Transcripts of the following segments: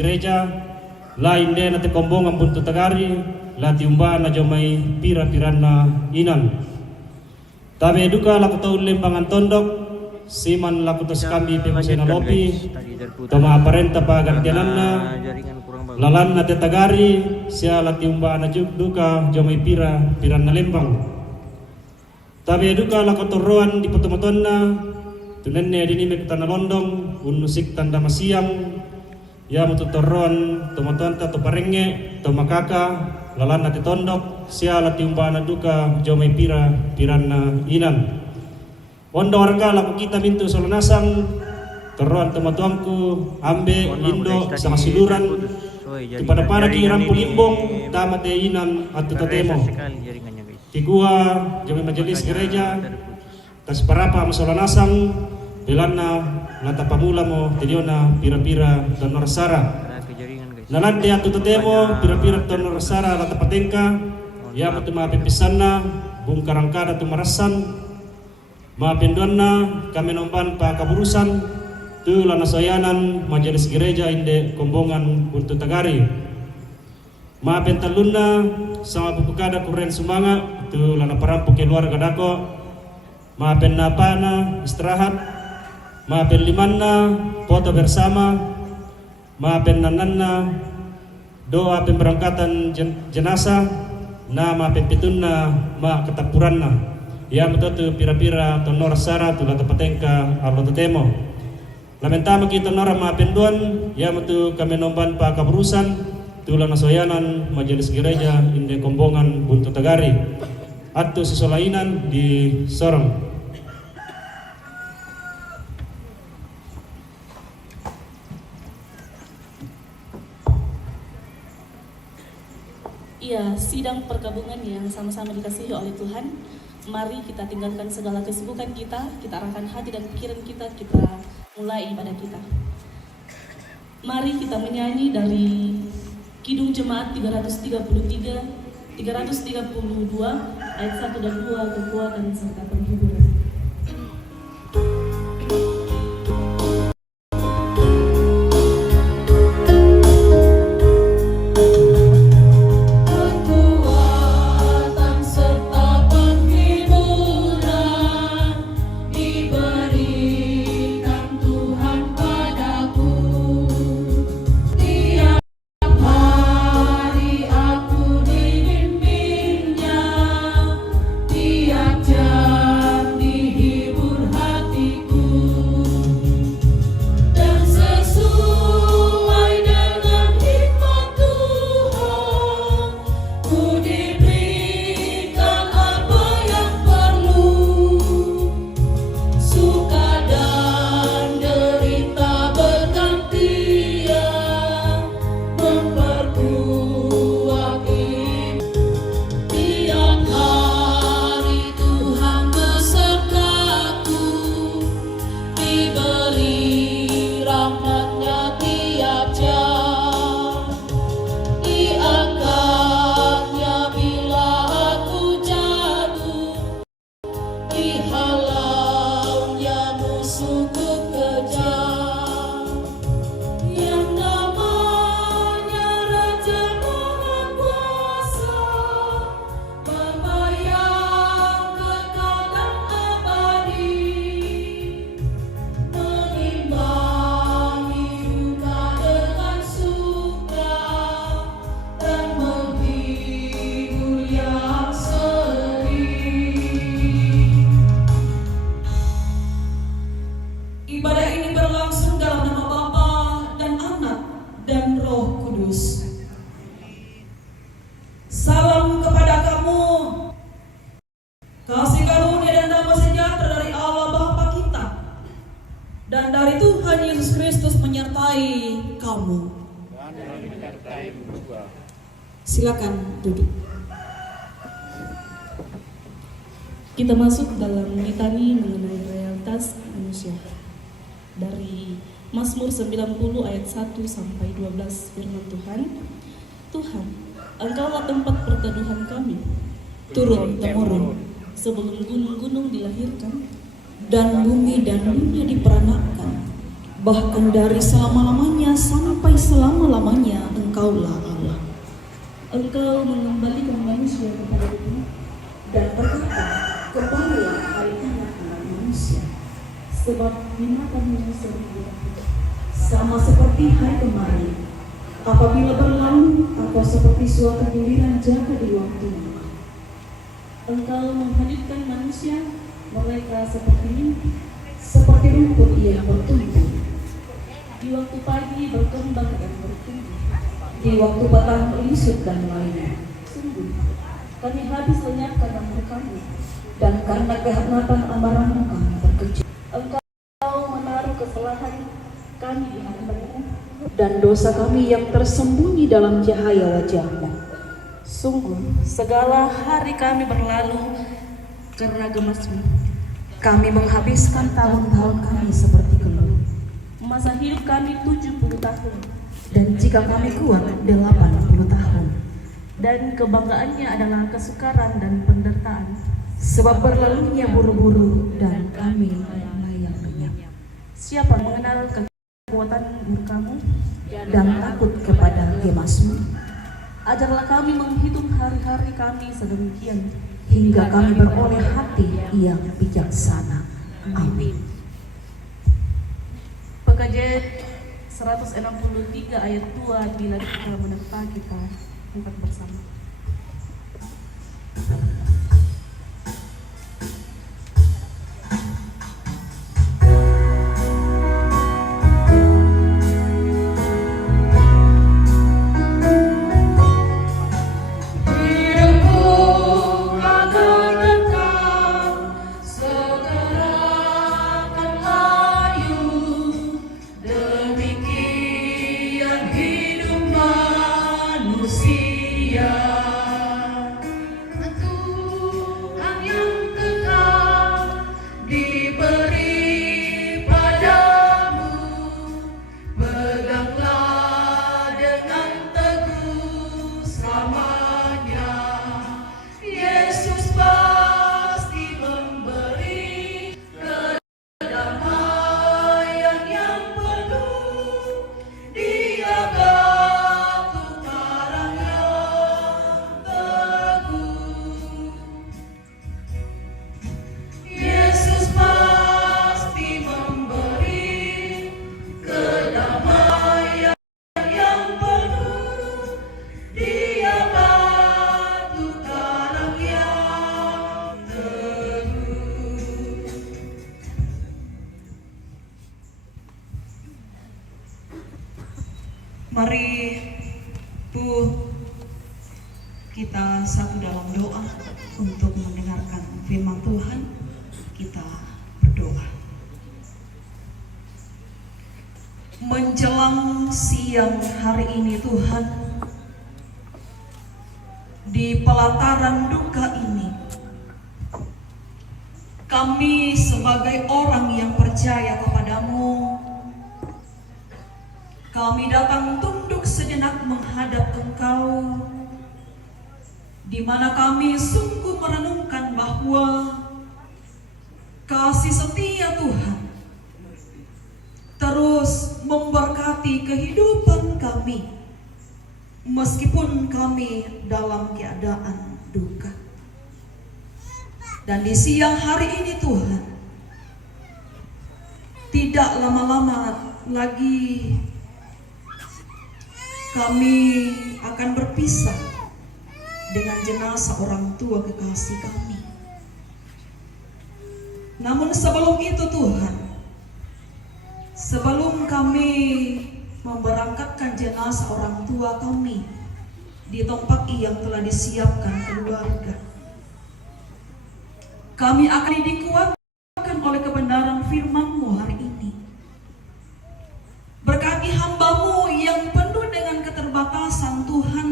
gereja lain de nate kombongan buntu tagari la tiumba na jomai pira-pirana inan tabe duka laku tau lembangan tondok siman laku tos kami pemusena lopi toma aparenta pa gantiananna lalan nate tagari sia la tiumba na duka jomai pira-pirana lembang tabe duka laku toroan di potomatonna tunenne dini mekutana londong unusik tanda masiang ya mututoron tomatonta to parenge to makaka lalan nati tondok siala tiumbana duka jomai piranna inan ondo warga laku kita mintu solonasang toron tomatuangku ambe indo sama siluran kepada para ki rampu limbong tamate inan atau totemo kigua jomai majelis gereja tas parapa masolonasang bilana lata pamula mo teliona pira-pira donor sara nalante atu totemo pira-pira donor sara lata patengka ya matu mapepisanna bung karangkada tu marasan mapendonna kami nomban pa kaburusan tu lana soyanan majelis gereja inde kombongan untuk tagari mapentalunna sama bupukada kuren sumanga tu lana parampu keluarga dako mapen napana istirahat maafin limanna foto bersama, maafin nananna doa pemberangkatan jenazah, na maafin pitunna ma ketapuranna. Ya betul pira-pira tonor sara tu lata patengka arlo temo. Lamentama kita nora maafin duan, ya betul kami nomban pa kaburusan tu lana soyanan majelis gereja inde kombongan buntu tagari. Atau sesolainan di Sorong. Ya, sidang perkabungan yang sama-sama dikasihi oleh Tuhan. Mari kita tinggalkan segala kesibukan kita arahkan hati dan pikiran kita mulai ibadah kita. Mari kita menyanyi dari Kidung Jemaat 332 ayat 1 dan 2 kekuatan serta penghiburan. Silakan duduk. Kita masuk dalam litani mengenai realitas manusia. Dari Mazmur 90 ayat 1 sampai 12 firman Tuhan. Tuhan, Engkaulah tempat perteduhan kami, turun-temurun, sebelum gunung-gunung dilahirkan dan bumi dan dunia diperanakkan. Bahkan dari selama-lamanya sampai selama-lamanya Engkaulah Allah. Engkau mengembalikan manusia kepada dunia Dan berkata, kembalilah hai anak-anak manusia, sebab dimakannya seribu sama seperti hai kemarin, apabila berlalu atau seperti suatu giliran jaga di waktunya. Engkau menghanyutkan manusia, mereka seperti mimpi. Seperti rumput yang bertumbuh, Di waktu pagi berkembang dan bertumbuh. di waktu petang melisut dan lainnya. Sungguh, kami habis lenyap karena murkamu. Dan karena kehangatan amarahmu kami terkejut. Engkau menaruh kesalahan kami di hadapan-Mu. Dan dosa kami yang tersembunyi dalam cahaya wajahmu. Sungguh, segala hari kami berlalu karena gemas-Mu. Kami menghabiskan tahun-tahun kami seperti keluh. Masa hidup kami 70 tahun, Dan jika kami kuat 80 tahun. dan kebanggaannya adalah kesukaran dan penderitaan. Sebab berlalunya buru-buru dan kami melayang lenyap. Siapa mengenal kekuatan murkamu? Dan takut kepada gemasmu, Ajarlah kami menghitung hari-hari kami sedemikian, hingga kami beroleh hati yang bijaksana. Amin. Pekerjaan 163 ayat 2, bila kita menerpa kita angkat bersama. Mari Bu, kita satu dalam doa untuk mendengarkan firman Tuhan. Kita berdoa. Menjelang siang hari ini Tuhan, di pelataran duka ini, kami sebagai orang yang percaya kepadamu, kami datang tunduk sejenak menghadap Engkau, di mana kami sungguh merenungkan bahwa kasih setia Tuhan terus memberkati kehidupan kami, meskipun kami dalam keadaan duka. Dan di siang hari ini Tuhan, tidak lama-lama lagi kami akan berpisah dengan jenazah orang tua kekasih kami. Namun sebelum itu Tuhan, sebelum kami memberangkatkan jenazah orang tua kami di tempat yang telah disiapkan keluarga, kami akan dikuatkan oleh kebenaran firman-Mu hari ini. Berkati hamba-Mu yang penuh dengan keterbatasan Tuhan.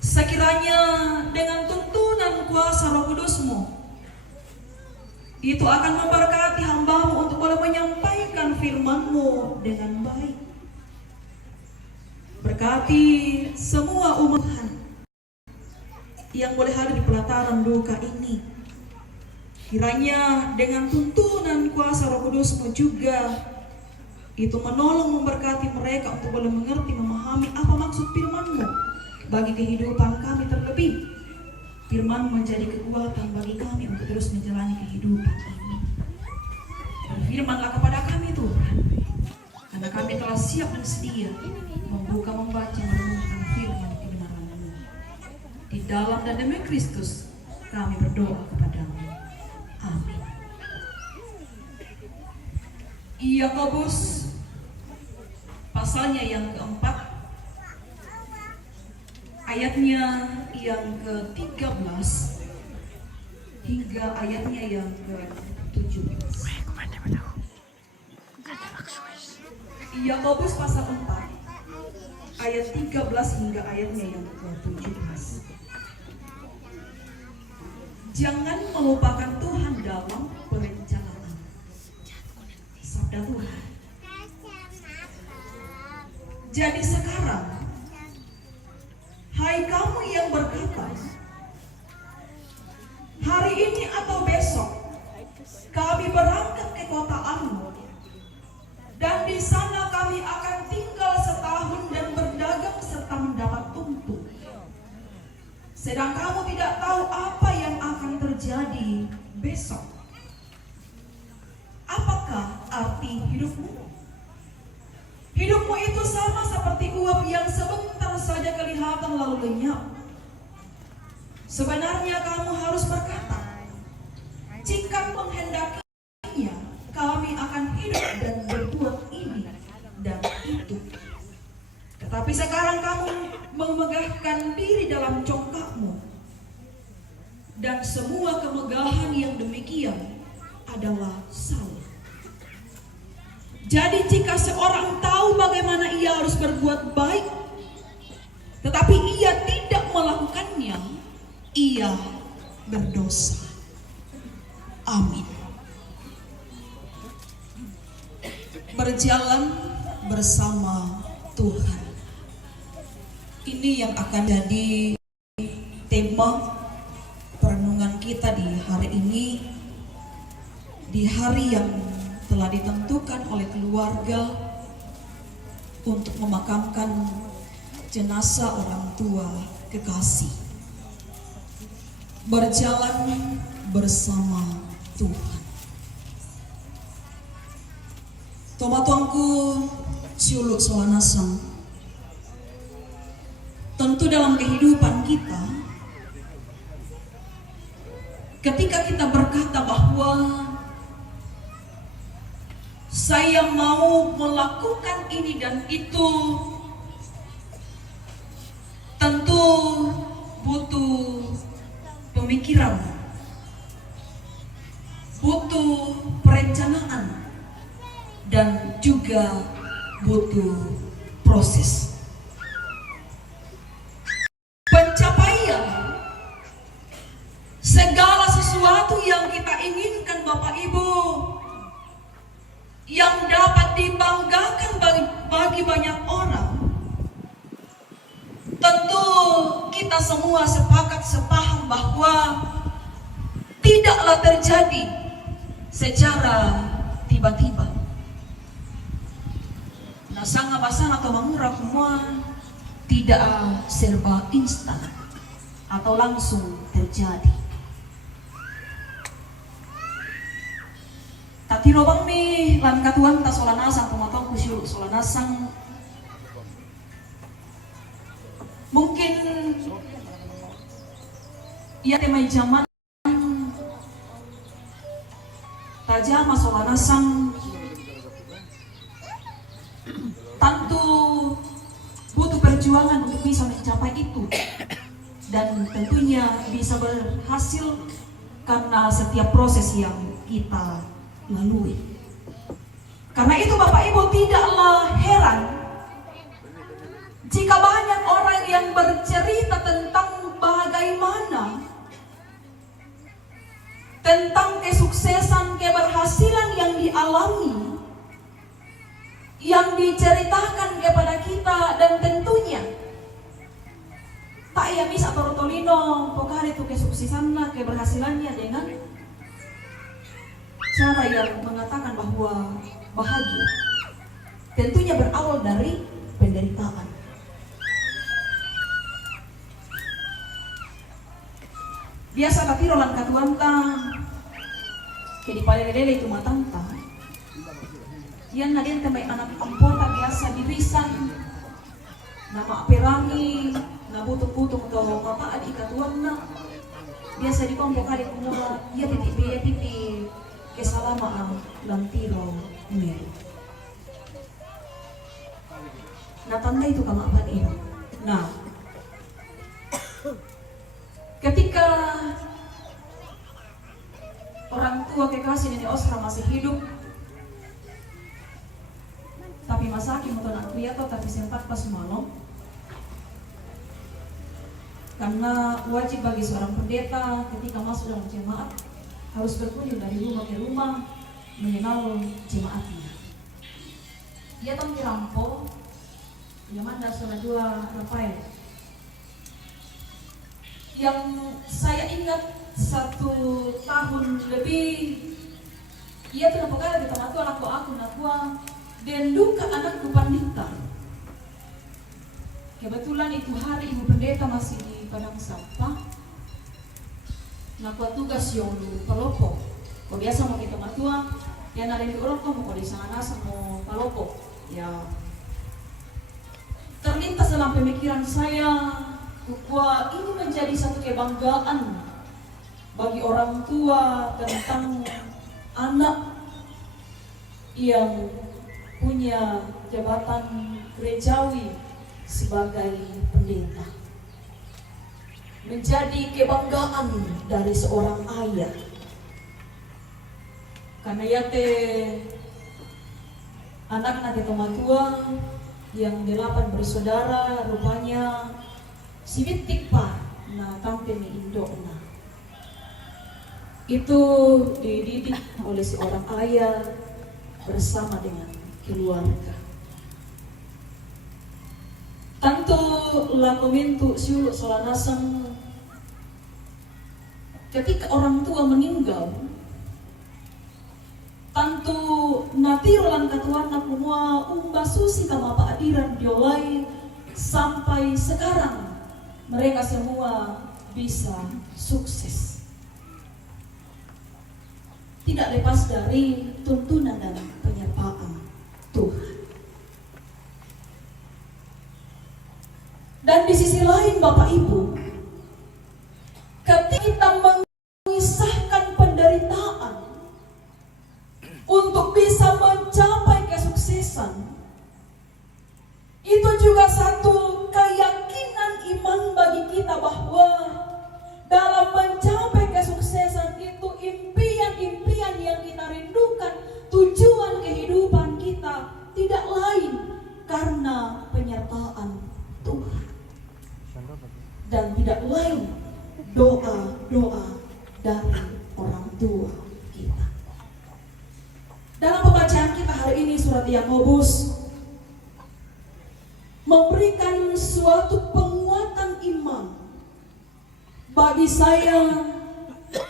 Sekiranya dengan tuntunan kuasa Roh Kudus-Mu, itu akan memberkati hamba-Mu untuk boleh menyampaikan firman-Mu dengan baik. Berkati semua umat Tuhan yang boleh hadir di pelataran duka ini. Kiranya dengan tuntunan kuasa Roh Kudus-Mu juga itu menolong memberkati mereka untuk boleh mengerti, memahami apa maksud firman-Mu bagi kehidupan kami, terlebih firman menjadi kekuatan bagi kami untuk terus menjalani kehidupan ini. Berfirmanlah kepada kami Tuhan, karena kami telah siap dan sedia membuka, membaca, merenungkan firman kebenaran-Mu. Di dalam dan demi Kristus kami berdoa kepada-Mu. Amin. Yakobus pasalnya yang keempat, ayatnya yang ke-13 hingga ayatnya yang ke-17. Yakobus pasal 4 ayat 13 hingga ayatnya yang ke-17. Jangan melupakan Tuhan dalam perencanaan. Sabda Tuhan. Jadi sekarang, hai kamu yang berkata, hari ini atau besok kami berangkat ke kota Anu, dan di sana kami akan tinggal setahun dan berdagang serta mendapat untung. Sedang kamu tidak tahu apa yang akan terjadi besok. Apakah arti hidupmu? Hidupmu itu sama seperti uap yang sebentar saja kelihatan lalu lenyap. Sebenarnya kamu harus berkata, jika menghendakinya, kami akan hidup dan berbuat ini dan itu. Tetapi sekarang kamu memegahkan diri dalam congkakmu, dan semua kemegahan yang demikian adalah salah. Jadi jika seorang tahu bagaimana ia harus berbuat baik, tetapi ia tidak melakukannya, ia berdosa. Amin. Berjalan bersama Tuhan. Ini yang akan jadi tema perenungan kita di hari ini, di hari yang telah ditentukan oleh keluarga untuk memakamkan jenazah orang tua kekasih. Berjalan bersama Tuhan. Toma tuangku ciuluk solanasang. Tentu dalam kehidupan kita, ketika kita berkata bahwa saya mau melakukan ini dan itu, tentu butuh pemikiran, butuh perencanaan, dan juga butuh proses. Pencapaian segala sesuatu yang kita inginkan, Bapak Ibu, yang dapat dibanggakan bagi banyak orang, tentu kita semua sepakat sepaham bahwa tidaklah terjadi secara tiba-tiba. Nah, sangat basan atau mengurang semua tidak serba instan atau langsung terjadi. Tati robang nih lan katuan ta solanasang tumatong kusyuk solanasang. Mungkin ia temai zaman tajama solanasang tentu butuh perjuangan untuk bisa mencapai itu, dan tentunya bisa berhasil karena setiap proses yang kita lalui. Karena itu Bapak Ibu, tidaklah heran jika banyak orang yang bercerita tentang bagaimana, tentang kesuksesan, keberhasilan yang dialami, yang diceritakan kepada kita, dan tentunya tak ia mis atau rotolino pokari itu kesuksesannya, keberhasilannya dengan cara yang mengatakan bahwa bahagia tentunya berawal dari penderitaan. Biasa tapi rolan katuanta jadi palelele itu matanta. Yan na din tamay anak ampota biasa dirisan nama perangi nabutok-butok to mapaan ikatuan na biasa di kompo kali kumura ya titi kesalama ang lantiro ini. Natanda itu kamapan ini. Nah, ketika orang tua kekasih Nenek Osra masih hidup, tapi masaki motor anak kriato tapi sempat pas malam, karena wajib bagi seorang pendeta ketika masuk dalam jemaat harus berkunjung dari rumah ke rumah mengenal jemaatnya. Dia tahu dirampo, Yamanda Zona 2 Rafael. Yang saya ingat 1 tahun lebih, ia tuh napakala di tempat anakku dan duka anakku pandita. Kebetulan itu hari ibu pendeta masih di Padang Sampah. Nakua tugas yung palopo. Kau biasa mau kita matua, ya narin di orang kamu kau di sana mau palopo. Ya terlintas dalam pemikiran saya bahwa ini menjadi satu kebanggaan bagi orang tua tentang anak yang punya jabatan gerejawi sebagai pendeta. Menjadi kebanggaan dari seorang ayah. Karena yate anak nanti tomatua yang 8 bersaudara rupanya si Bitik pa na tampil ni Indo na. Itu dididik oleh seorang ayah bersama dengan keluarga. Tanto lakomintu siulu solanasang ketika orang tua meninggal, tanto natiro lang katuan na kumua umbasusi kama paadiran diolay sampai sekarang mereka semua bisa sukses. Tidak lepas dari tuntunan dan penyertaan Tuhan. Dan di sisi lain Bapak Ibu, ketika kita mengisahkan penderitaan untuk bisa mencapai kesuksesan, itu juga satu keyakinan iman bagi kita bahwa dalam mencapai kesuksesan itu impian-impian yang kita rindukan, tujuan kehidupan kita tidak lain karena penyertaan Tuhan. Dan tidak lain doa-doa dari orang tua kita. Dalam pembacaan kita hari ini surat Yakobus memberikan suatu penguatan iman bagi saya,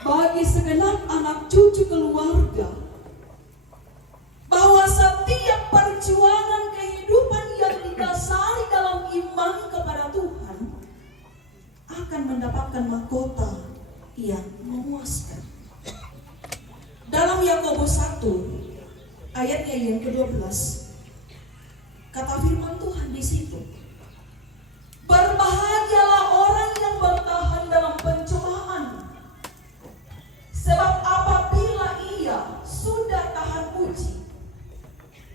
bagi segenap anak cucu keluarga, bahwa setiap perjuangan kehidupan yang didasari dalam iman kepada Tuhan akan mendapatkan mahkota yang memuaskan. Dalam Yakobus 1 ayatnya yang ke-12, kata firman Tuhan di situ, berbahagialah orang yang bertahan dalam pencobaan, sebab apabila ia sudah tahan uji,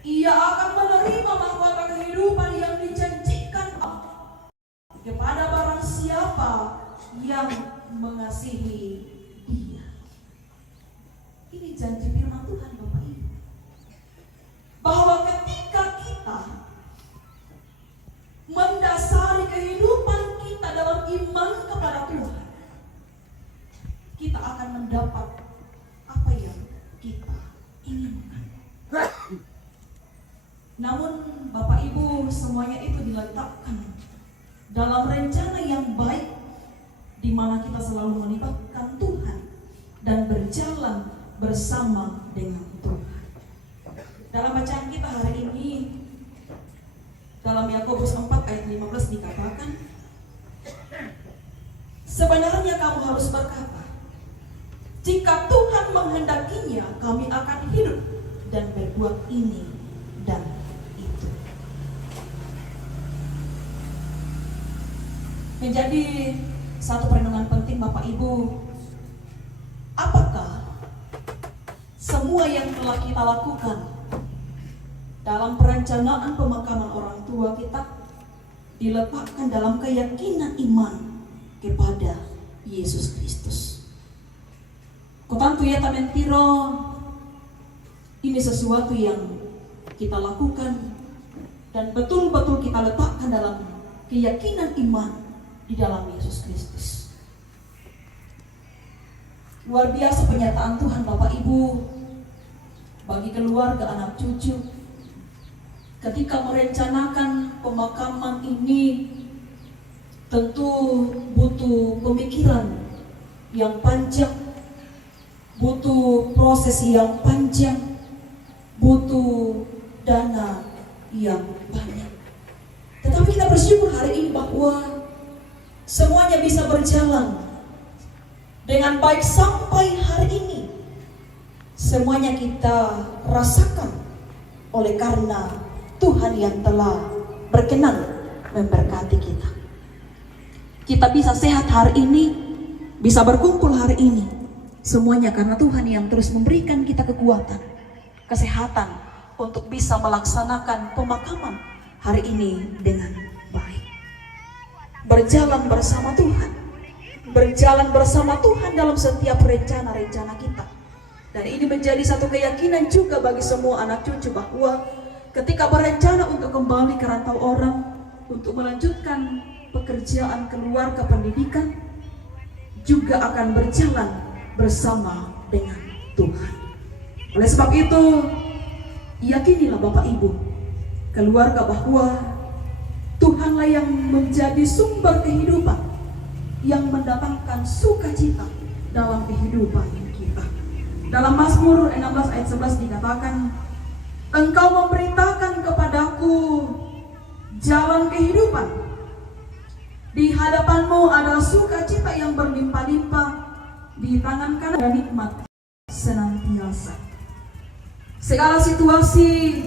ia akan menerima mahkota kehidupan yang dijanjikan kepada barang siapa yang mengasihi Dia. Ini janji firman Tuhan Bapak Ibu, bahwa ketika kita mendasari kehidupan kita dalam iman kepada Tuhan, kita akan mendapat apa yang kita inginkan. Namun Bapak Ibu, semuanya itu diletakkan dalam rencana yang baik, di mana kita selalu melibatkan Tuhan dan berjalan bersama dengan Tuhan. Dalam bacaan kita hari ini, dalam Yakobus 4 ayat 15 dikatakan, sebenarnya kamu harus berkata, jika Tuhan menghendakinya, kami akan hidup dan berbuat ini dan itu. Menjadi satu perenungan penting Bapak Ibu, apakah semua yang telah kita lakukan dalam perencanaan pemakaman orang tua kita diletakkan dalam keyakinan iman kepada Yesus Kristus? Kutantu ya tamentiro, ini sesuatu yang kita lakukan dan betul-betul kita letakkan dalam keyakinan iman di dalam Yesus Kristus. Luar biasa penyertaan Tuhan Bapak Ibu bagi keluarga anak cucu. Ketika merencanakan pemakaman ini, tentu butuh pemikiran yang panjang, butuh proses yang panjang, butuh dana yang banyak. Tetapi kita bersyukur hari ini bahwa semuanya bisa berjalan dengan baik sampai hari ini. Semuanya kita rasakan oleh karena Tuhan yang telah berkenan memberkati kita. Kita bisa sehat hari ini, bisa berkumpul hari ini. Semuanya karena Tuhan yang terus memberikan kita kekuatan, kesehatan untuk bisa melaksanakan pemakaman hari ini dengan baik. Berjalan bersama Tuhan, berjalan bersama Tuhan dalam setiap rencana-rencana kita. Dan ini menjadi satu keyakinan juga bagi semua anak cucu bahwa ketika berencana untuk kembali ke rantau orang, untuk melanjutkan pekerjaan keluarga pendidikan, juga akan berjalan bersama dengan Tuhan. Oleh sebab itu, yakinilah Bapak Ibu, keluarga, bahwa Tuhanlah yang menjadi sumber kehidupan, yang mendatangkan sukacita dalam kehidupan kita. Dalam Mazmur 16 ayat 11 dikatakan, Engkau memberitakan kepadaku jalan kehidupan. Di hadapanmu ada sukacita yang berlimpah-limpah, di tangan kanan ada nikmat senantiasa. Segala situasi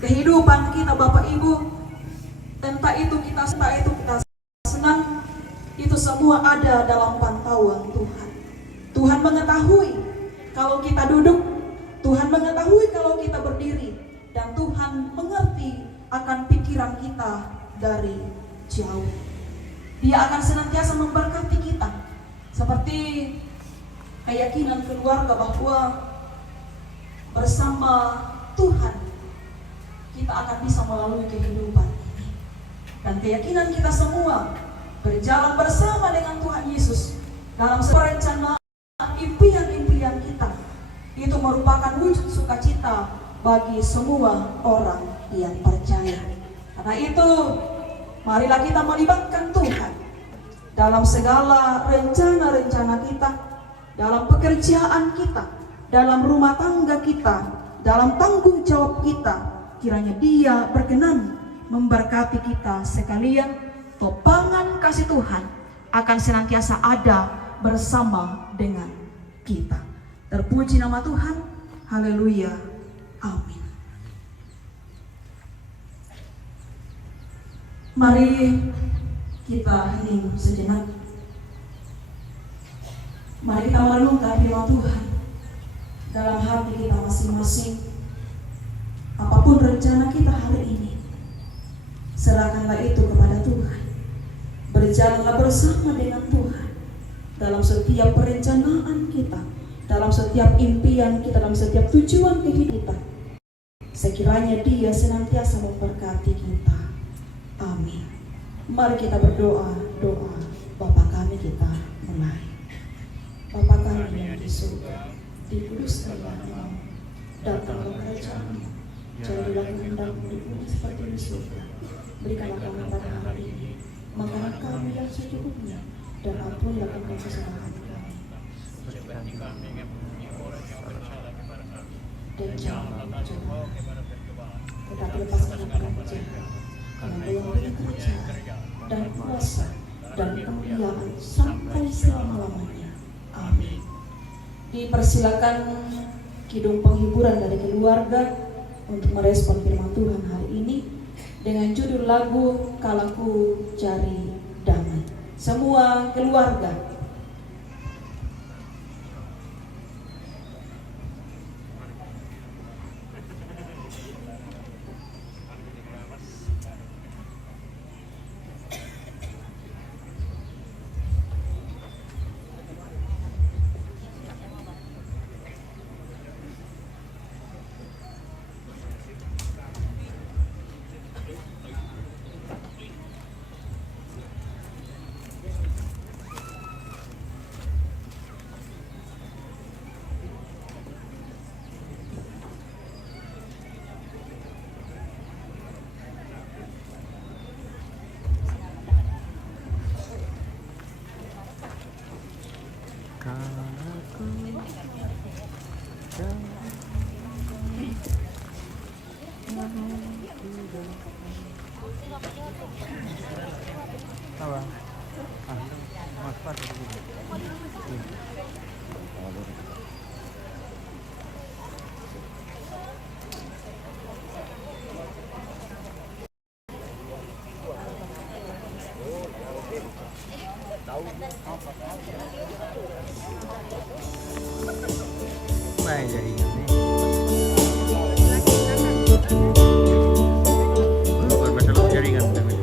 kehidupan kita Bapak Ibu, entah itu kita senang, itu semua ada dalam pantauan Tuhan. Tuhan mengetahui kalau kita duduk, Tuhan mengetahui kalau kita berdiri, dan Tuhan mengerti akan pikiran kita dari jauh. Dia akan senantiasa memberkati kita, seperti keyakinan keluarga bahwa bersama Tuhan kita akan bisa melalui kehidupan ini. Dan keyakinan kita semua berjalan bersama dengan Tuhan Yesus dalam perencanaan impian-impian kita, itu merupakan wujud sukacita bagi semua orang yang percaya. Karena itu, marilah kita melibatkan Tuhan dalam segala rencana-rencana kita, dalam pekerjaan kita, dalam rumah tangga kita, dalam tanggung jawab kita. Kiranya Dia berkenan memberkati kita sekalian. Topangan kasih Tuhan akan senantiasa ada bersama dengan kita. Terpuji nama Tuhan. Haleluya. Amin. Mari kita hening sejenak. Mari kita merenungkan firman Tuhan dalam hati kita masing-masing. Apapun rencana kita hari ini, serahkanlah itu kepada Tuhan. Berjalanlah bersama dengan Tuhan dalam setiap perencanaan kita, dalam setiap impian kita, dalam setiap tujuan kehidupan kita. Sekiranya Dia senantiasa memberkati kita. Amin. Mari kita berdoa. Doa Bapa kami kita mulai. Bapa kami yang di surga, dikuduskanlah namamu, datanglah kerajaan-Mu, jadilah kehendak-Mu di bumi seperti di surga. Berikanlah kami pada hari ini makanan kami yang secukupnya, dan ampunilah kami kesalahan kami. dan jangan berjauhan. Tetapi lepaskan aku jahat, karena yang begitu jahat dan kuasa dan kemuliaan sampai selama-lamanya. Amin. Dipersilakan kidung penghiburan dari keluarga untuk merespon firman Tuhan hari ini dengan judul lagu Kalaku Cari Damai. Semua keluarga. Main jaringan nih. Bermasalah jaringan kami.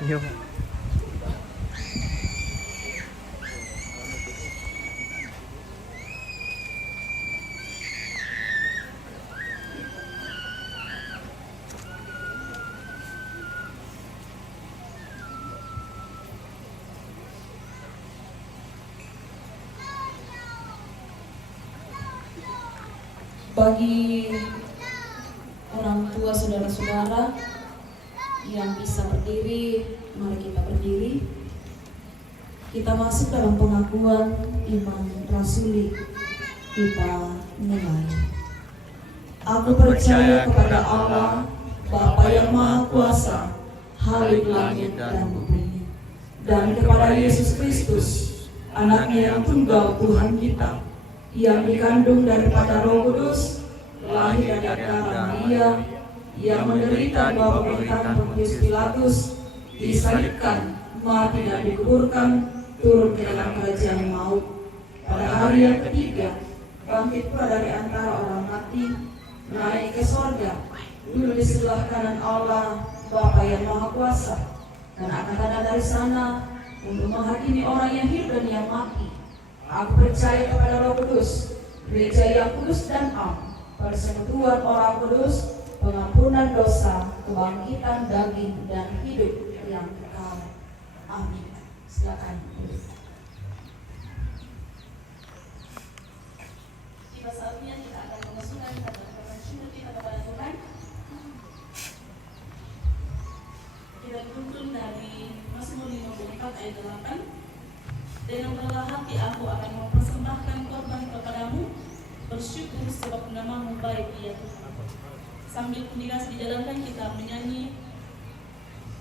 Iya. Bagi orang tua saudara-saudara yang bisa berdiri, mari kita berdiri. Kita masuk dalam pengakuan iman rasuli. Kita mulai. Aku percaya kepada Allah, Bapa yang Maha Kuasa, Halik langit dan bumi, dan kepada Yesus Kristus, Anaknya yang tunggal Tuhan kita, yang dikandung daripada Roh Kudus, lahir dari darah Maria, yang menderita di bawah pemerintahan Pontius Pilatus, disalibkan, mati dan dikuburkan, turun ke dalam kerajaan maut. Pada hari yang ketiga, bangkit pula dari antara orang mati, naik ke sorga, duduk di sebelah kanan Allah, Bapa yang Maha Kuasa, dan akan datang dari sana untuk menghakimi orang yang hidup dan yang mati. Aku percaya kepada Roh Kudus, gereja yang kudus dan am, persekutuan orang kudus, pengampunan dosa, kebangkitan daging dan hidup yang kekal. Amin. Silakan. Tiba saatnya kita akan memasukkan kata-kata syukur kita kepada Tuhan. Kita dituntun dari Mazmur 54 ayat 8. Dengan belah hati aku akan mempersembahkan korban kepadamu, bersyukur sebab namamu baik ya Tuhan. Sambil pendiras dijalankan, kita menyanyi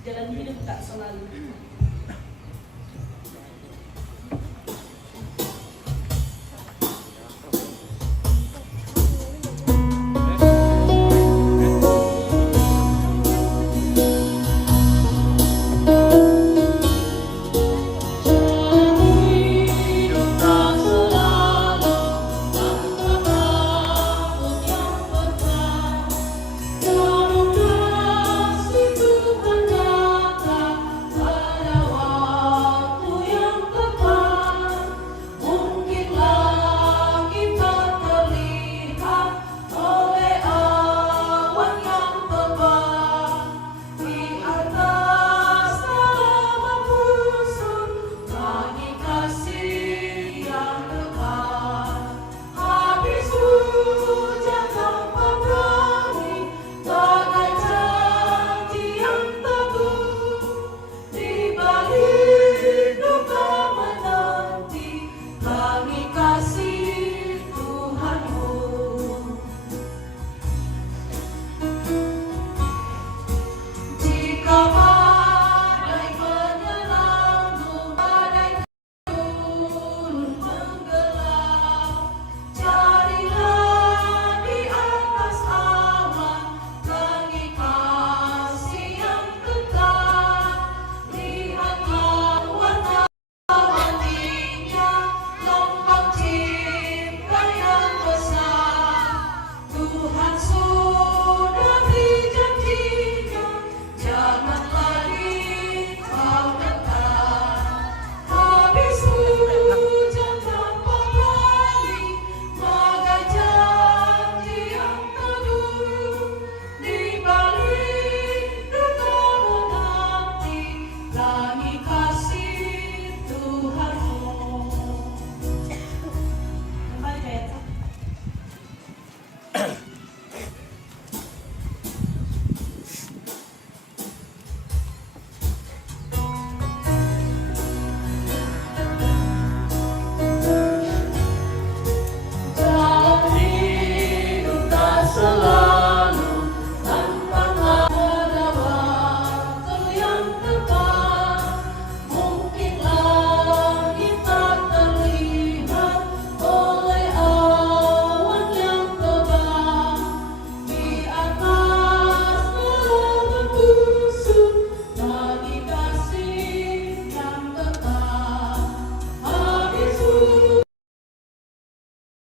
jalan hidup tak selalu.